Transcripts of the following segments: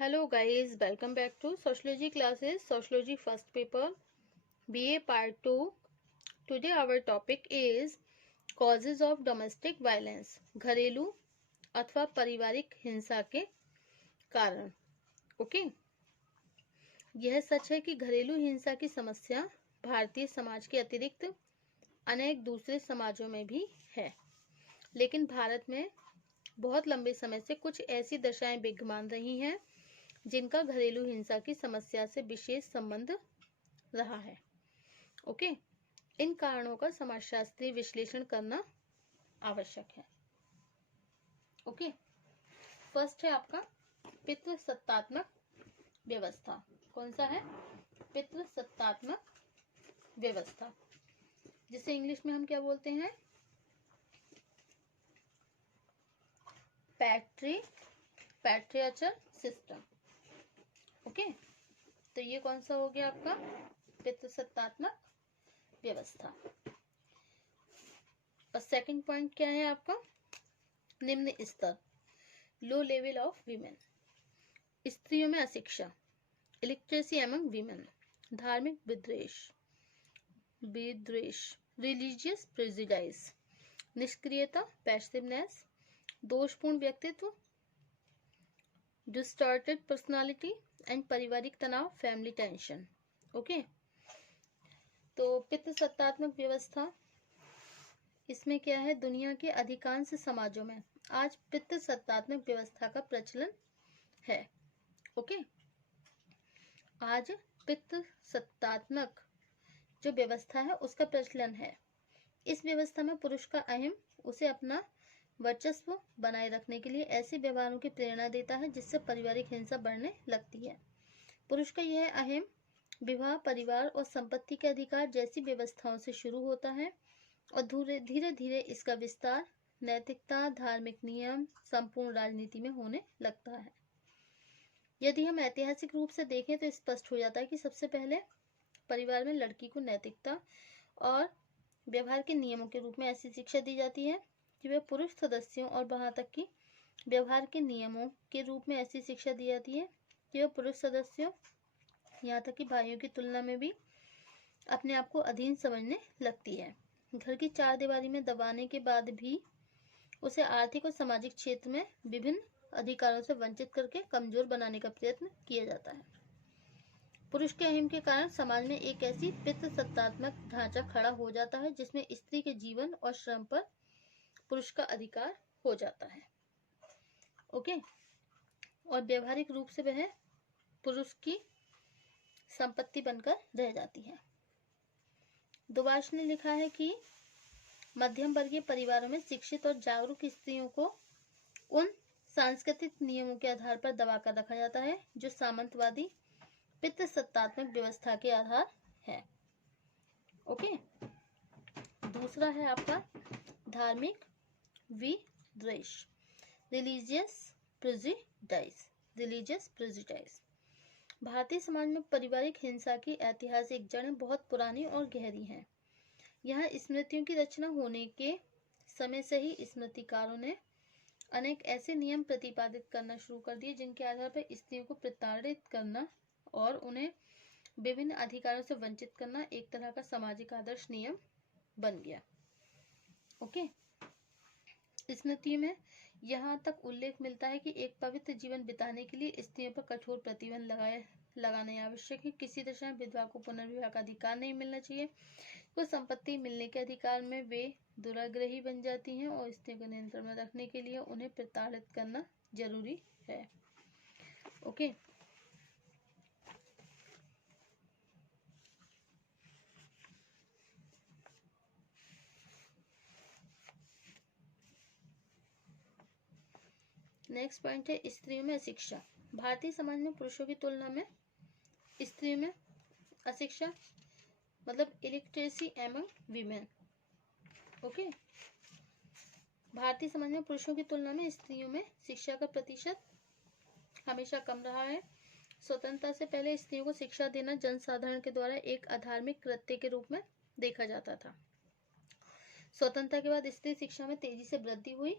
Hello guys, welcome back to Sociology classes, Sociology first paper, BA part 2. Today our topic is causes of domestic violence, घरेलू अथवा पारिवारिक हिंसा के कारण. Okay, यह सच है कि घरेलू हिंसा की समस्या भारतीय समाज के अतिरिक्त अनेक दूसरे समाजों में भी है, लेकिन भारत में बहुत लंबे समय से कुछ ऐसी दशाएं विद्यमान रही हैं जिनका घरेलू हिंसा की समस्या से विशेष संबंध रहा है. ओके, इन कारणों का समाजशास्त्रीय विश्लेषण करना आवश्यक है. ओके, फर्स्ट है आपका पितृसत्तात्मक व्यवस्था. कौन सा है? पितृसत्तात्मक व्यवस्था, जिसे इंग्लिश में हम क्या बोलते हैं? पैट्रियार्चल सिस्टम. ओके, तो ये कौन सा हो गया आपका? पितृसत्तात्मक व्यवस्था. और सेकंड पॉइंट क्या है आपका? निम्न स्तर, लो लेवल ऑफ वीमेन. स्त्रियों में अशिक्षा, इलिटरेसी एमंग वीमेन, धार्मिक विद्वेष, रिलीजियस प्रेजुडाइज, निष्क्रियता, पैसिवनेस, दोषपूर्ण व्यक्तित्व, डिस्टॉर्टेड पर्सनालिटी एंड पारिवारिक तनाव, फैमिली टेंशन. ओके, तो पितृसत्तात्मक व्यवस्था, इसमें क्या है? दुनिया के अधिकांश समाजों में आज पितृसत्तात्मक व्यवस्था का प्रचलन है. ओके, आज पितृसत्तात्मक जो व्यवस्था है उसका प्रचलन है. इस व्यवस्था में पुरुष का अहम उसे अपना वर्चस्व बनाए रखने के लिए ऐसे व्यवहारों की प्रेरणा देता है जिससे पारिवारिक हिंसा बढ़ने लगती है. पुरुष का यह अहम विवाह, परिवार और संपत्ति के अधिकार जैसी व्यवस्थाओं से शुरू होता है और धीरे धीरे इसका विस्तार नैतिकता, धार्मिक नियम, संपूर्ण राजनीति में होने लगता है. यदि हम ऐतिहासिक रूप से देखें तो स्पष्ट हो जाता है कि सबसे पहले परिवार में लड़की को नैतिकता और व्यवहार के नियमों के रूप में ऐसी शिक्षा दी जाती है कि वह पुरुष सदस्यों और वहां तक कि व्यवहार के नियमों के रूप में ऐसी शिक्षा दी जाती है कि वह पुरुष सदस्यों, यहाँ तक कि भाइयों की तुलना में भी अपने आप को अधीन समझने लगती है. घर की चार दीवारी में दबाने के बाद भी उसे आर्थिक और सामाजिक क्षेत्र में विभिन्न अधिकारों से वंचित करके कमजोर बनाने का प्रयत्न किया जाता है. पुरुष के अहिम के कारण समाज में एक ऐसी पितृसत्तात्मक ढांचा खड़ा हो जाता है जिसमें स्त्री के जीवन और श्रम पर पुरुष का अधिकार हो जाता है. ओके, और व्यवहारिक रूप से वह पुरुष की संपत्ति बनकर रह जाती है. दुबाश ने लिखा है कि मध्यम वर्गीय परिवारों में शिक्षित और जागरूक स्त्रियों को उन सांस्कृतिक नियमों के आधार पर दबाकर रखा जाता है जो सामंतवादी पितृसत्तात्मक व्यवस्था के आधार है. ओके, दूसरा है आपका धार्मिक विद्वेष, रिलीजियस प्रेजुडाइज. भारतीय समाज में पारिवारिक हिंसा की ऐतिहासिक जड़ें बहुत पुरानी और गहरी हैं. यहाँ स्मृतियों की रचना होने के समय से ही स्मृतिकारों ने अनेक ऐसे नियम प्रतिपादित करना शुरू कर दिए जिनके आधार पर स्त्रियों को प्रताड़ित करना और उन्हें विभिन्न अधिकारों से वंचित करना एक तरह का सामाजिक आदर्श नियम बन गया. ओके, स्मृतियों में यहाँ तक उल्लेख मिलता है कि एक पवित्र जीवन बिताने के लिए स्त्रियों पर कठोर प्रतिबंध लगाना आवश्यक है. किसी दशा में विधवा को पुनर्विवाह का अधिकार नहीं मिलना चाहिए. कुछ संपत्ति मिलने के अधिकार में वे दुराग्रही बन जाती हैं और स्त्रियों को नियंत्रण में रखने के लिए उन्हें प्रताड़ित करना जरूरी है. ओके, नेक्स्ट पॉइंट है स्त्रियों में अशिक्षा. भारतीय समाज में पुरुषों की तुलना में स्त्रियों में अशिक्षा मतलब illiteracy among women. Okay, Bharatiya Samaj में पुरुषों की तुलना में स्त्रियों में शिक्षा का प्रतिशत हमेशा कम रहा है. स्वतंत्रता से पहले स्त्रियों को शिक्षा देना जनसाधारण के द्वारा एक अधार्मिक कृत्य के रूप में देखा जाता था. स्वतंत्रता के बाद स्त्री शिक्षा में तेजी से वृद्धि हुई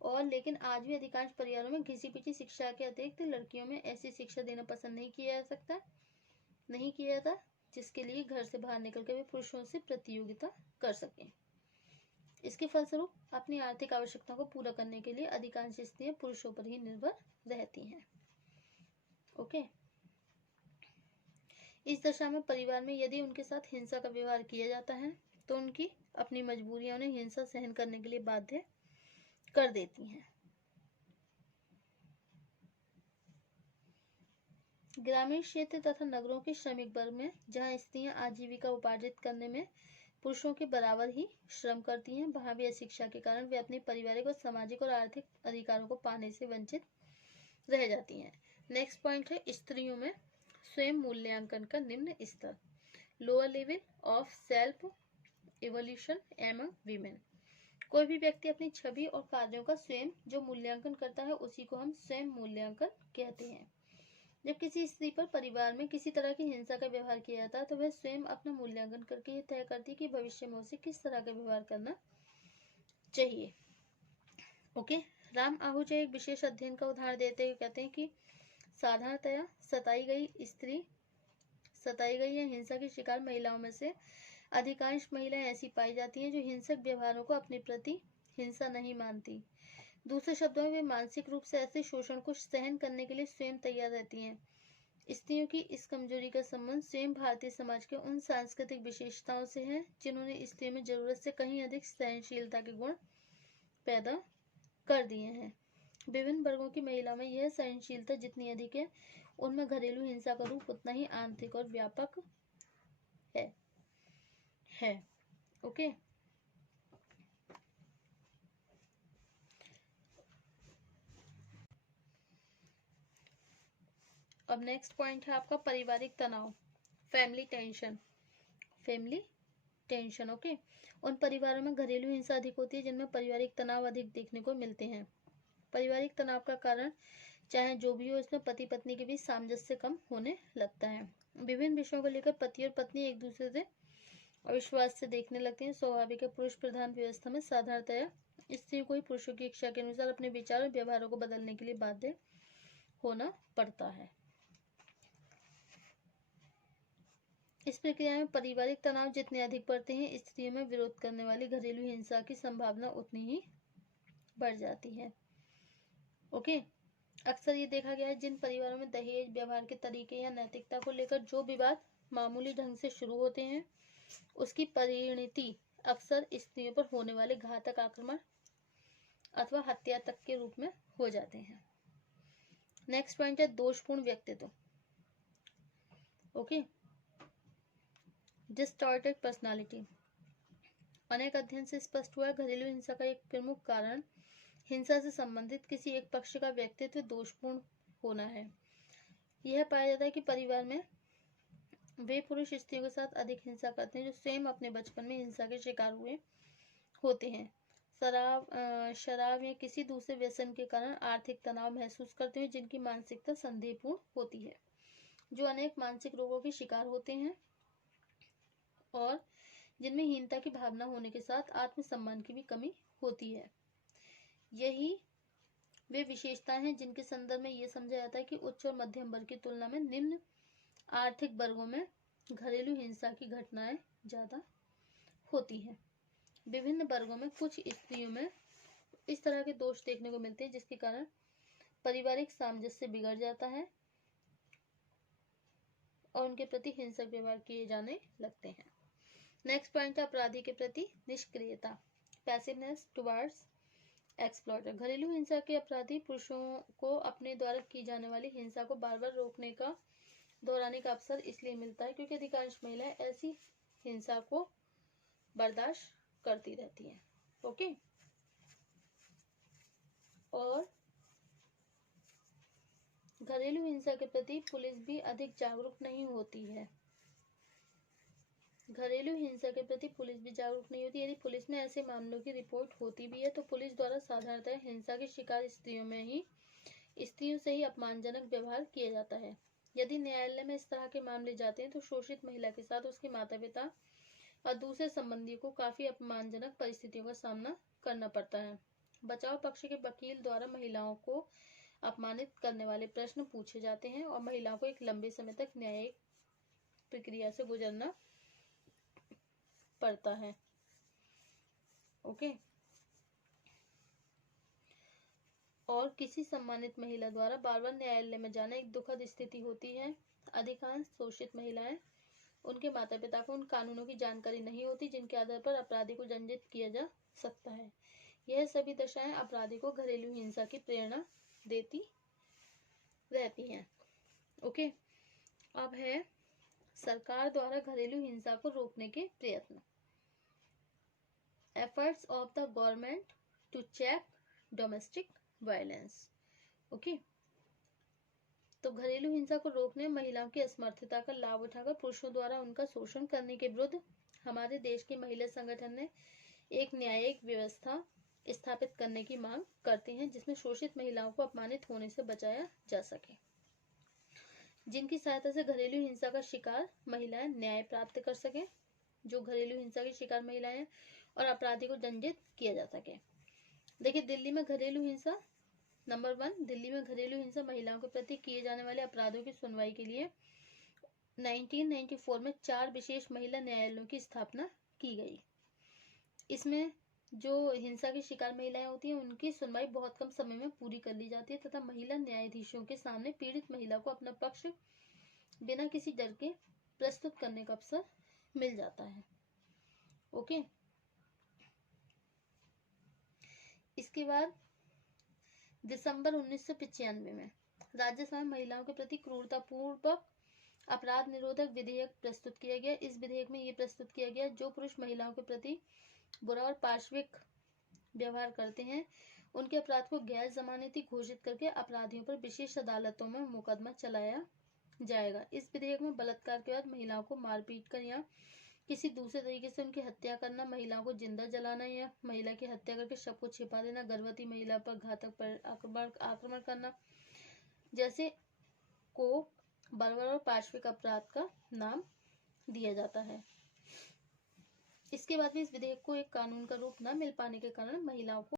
और लेकिन आज भी अधिकांश परिवारों में घिसी पिटी शिक्षा के अतिरिक्त लड़कियों में ऐसी शिक्षा देना पसंद नहीं किया जाता जिसके लिए घर से बाहर निकलकर वे पुरुषों से प्रतियोगिता कर सकें। इसके फलस्वरूप अपनी आर्थिक आवश्यकताओं को पूरा करने के लिए अधिकांश स्त्रियां पुरुषों पर ही निर्भर रहती हैं। ओके। इस दशा में परिवार में यदि उनके साथ हिंसा का व्यवहार किया जाता है तो उनकी अपनी मजबूरियां उन्हें हिंसा सहन करने के लिए बाध्य कर देती हैं। ग्रामीण क्षेत्र तथा नगरों के श्रमिक वर्ग में जहां स्त्रियां आजीविका उपार्जित करने में पुरुषों के बराबर ही श्रम करती हैं, वहां भी अशिक्षा के कारण वे अपने पारिवारिक और सामाजिक और आर्थिक अधिकारों को पाने से वंचित रह जाती हैं। नेक्स्ट पॉइंट है स्त्रियों में स्वयं मूल्यांकन का निम्न स्तर, lower level of self evolution among women. कोई भी व्यक्ति अपनी छवि और कार्यों का स्वयं जो मूल्यांकन करता है उसी को हम स्वयं मूल्यांकन कहते हैं। जब किसी स्त्री पर परिवार में किसी तरह की हिंसा का व्यवहार किया जाता है तो वह स्वयं अपना मूल्यांकन करके ये तय करती है कि भविष्य में उसे किस तरह का व्यवहार करना चाहिए। ओके। राम आहूजा एक विशेष अध्ययन का उदाहरण देते हुए कहते हैं कि साधारणतया सताई गई या हिंसा की शिकार महिलाओं में से अधिकांश महिलाएं ऐसी पाई जाती हैं जो हिंसक व्यवहारों को अपने प्रति हिंसा नहीं मानती। दूसरे शब्दों में वे मानसिक रूप से ऐसे शोषण को सहन करने के लिए स्वयं तैयार रहती हैं। स्त्रियों की इस कमजोरी का संबंध स्वयं भारतीय समाज के उन सांस्कृतिक विशेषताओं से है जिन्होंने स्त्रियों में जरूरत से कहीं अधिक सहनशीलता के गुण पैदा कर दिए हैं। विभिन्न वर्गों की महिलाओं में यह सहनशीलता जितनी अधिक है उनमें घरेलू हिंसा का रूप उतना ही आंतरिक और व्यापक है। ओके। अब नेक्स्ट पॉइंट है आपका पारिवारिक तनाव, फैमिली टेंशन। ओके। उन परिवारों में घरेलू हिंसा अधिक होती है जिनमें पारिवारिक तनाव अधिक देखने को मिलते हैं। पारिवारिक तनाव का कारण चाहे जो भी हो, इसमें पति पत्नी के बीच सामंजस्य कम होने लगता है। विभिन्न विषयों को लेकर पति और पत्नी एक दूसरे से अविश्वास से देखने लगते हैं। स्वाभाविक है, पुरुष प्रधान व्यवस्था में साधारणतया स्त्रियों को ही पुरुषों की इच्छा के अनुसार अपने विचार और व्यवहारों को बदलने के लिए बाध्य होना पड़ता है। इस प्रक्रिया में पारिवारिक तनाव जितने अधिक बढ़ते हैं, स्त्रियों में विरोध करने वाली घरेलू हिंसा की संभावना उतनी ही बढ़ जाती है। ओके। अक्सर ये देखा गया है जिन परिवारों में दहेज, व्यवहार के तरीके या नैतिकता को लेकर जो विवाद मामूली ढंग से शुरू होते हैं उसकी परिणति अक्सर स्त्रियों पर होने वाले घातक आक्रमण अथवा हत्या तक के रूप में हो जाते हैं। नेक्स्ट पॉइंट है दोषपूर्ण व्यक्तित्व। ओके। Distorted personality. अनेक अध्ययन से स्पष्ट हुआ घरेलू हिंसा का एक प्रमुख कारण हिंसा से संबंधित किसी एक पक्ष का व्यक्तित्व दोषपूर्ण होना है। यह पाया जाता है कि परिवार में वे पुरुष स्त्रियों के साथ अधिक हिंसा करते हैं जो स्वयं अपने बचपन में हिंसा के शिकार हुए होते हैं। शराब या किसी दूसरे व्यसन के कारण आर्थिक तनाव महसूस करते हैं जिनकी मानसिकता संदेहपूर्ण होती है, जो अनेक मानसिक रोगों के शिकार होते हैं और जिनमें हीनता की भावना होने के साथ आत्मसम्मान की भी कमी होती है। यही वे विशेषताएं हैं जिनके संदर्भ में यह समझा जाता है कि उच्च और मध्यम वर्ग की तुलना में निम्न आर्थिक वर्गों में घरेलू हिंसा की घटनाएं ज्यादा होती हैं। विभिन्न वर्गों में कुछ स्त्रियों में इस तरह के दोष देखने को मिलते हैं जिसके कारण पारिवारिक सामंजस्य बिगड़ जाता है और उनके प्रति हिंसक व्यवहार किए जाने लगते हैं। नेक्स्ट पॉइंट है अपराधी के प्रति निष्क्रियता, पैसिवनेस टुवर्ड्स एक्सप्लॉइटर। घरेलू हिंसा के अपराधी पुरुषों को अपने द्वारा की जाने वाली हिंसा को बार बार दोहराने का अवसर इसलिए मिलता है क्योंकि अधिकांश महिलाएं ऐसी हिंसा को बर्दाश्त करती रहती हैं। ओके। और घरेलू हिंसा के प्रति पुलिस भी अधिक जागरूक नहीं होती है। यदि पुलिस में ऐसे मामलों की रिपोर्ट होती भी है तो पुलिस द्वारा साधारणतः हिंसा के शिकार स्त्रियों से ही अपमानजनक व्यवहार किया जाता है। यदि न्यायालय में इस तरह के मामले जाते हैं तो शोषित महिला के साथ उसके माता पिता और दूसरे संबंधियों को काफी अपमानजनक परिस्थितियों का सामना करना पड़ता है। बचाव पक्ष के वकील द्वारा महिलाओं को अपमानित करने वाले प्रश्न पूछे जाते हैं और महिलाओं को एक लंबे समय तक न्यायिक प्रक्रिया से गुजरना पड़ता है। ओके। और किसी सम्मानित महिला द्वारा बार बार न्यायालय में जाना एक दुखद स्थिति होती है। अधिकांश शोषित महिलाएं, उनके माता पिता को उन कानूनों की जानकारी नहीं होती जिनके आधार पर अपराधी को दंडित किया जा सकता है। यह सभी दशाएं अपराधी को घरेलू हिंसा की प्रेरणा देती रहती हैं। ओके। अब है सरकार द्वारा घरेलू हिंसा को रोकने के प्रयत्न। Efforts of the government to check domestic violence. Okay. तो घरेलू हिंसा को रोकने, महिलाओं की असमर्थता का लाभ उठाकर पुरुषों द्वारा उनका शोषण करने के विरुद्ध हमारे देश के महिला संगठन ने एक न्यायिक व्यवस्था स्थापित करने की मांग करते हैं जिसमें शोषित महिलाओं को अपमानित होने से बचाया जा सके, जिनकी सहायता से घरेलू हिंसा का शिकार महिलाएं न्याय प्राप्त कर सके, जो घरेलू हिंसा की शिकार महिलाएं हैं, और अपराधी को दंडित किया जा सके। देखिए, दिल्ली में घरेलू हिंसा नंबर 1, दिल्ली में घरेलू हिंसा महिलाओं के प्रति किए जाने वाले अपराधों की सुनवाई के लिए 1994 में 4 विशेष महिला न्यायालयों की स्थापना की गई। इसमें जो हिंसा की शिकार महिलाएं होती हैं उनकी सुनवाई बहुत कम समय में पूरी कर ली जाती है तथा महिला न्यायाधीशों के सामने पीड़ित महिला को अपना पक्ष बिना किसी डर के प्रस्तुत करने का अवसर मिल जाता है। ओके। इसके बाद दिसंबर 1995 में राज्यसभा में महिलाओं के प्रति क्रूरतापूर्वक अपराध निरोधक विधेयक प्रस्तुत किया गया। इस विधेयक में ये प्रस्तुत किया गया, जो पुरुष महिलाओं के प्रति बुरा और पाशविक व्यवहार करते हैं उनके अपराध को गैर जमानती घोषित करके अपराधियों पर विशेष अदालतों में मुकदमा चलाया जाएगा। इस विधेयक में बलात्कार के बाद महिलाओं को मारपीट कर या किसी दूसरे तरीके से उनकी हत्या करना, महिलाओं को जिंदा जलाना या महिला की हत्या करके शव को छिपा देना, गर्भवती महिला पर घातक आक्रमण करना जैसे को बर्बर और पाशविक अपराध का नाम दिया जाता है। इसके बाद भी इस विधेयक को एक कानून का रूप न मिल पाने के कारण महिलाओं को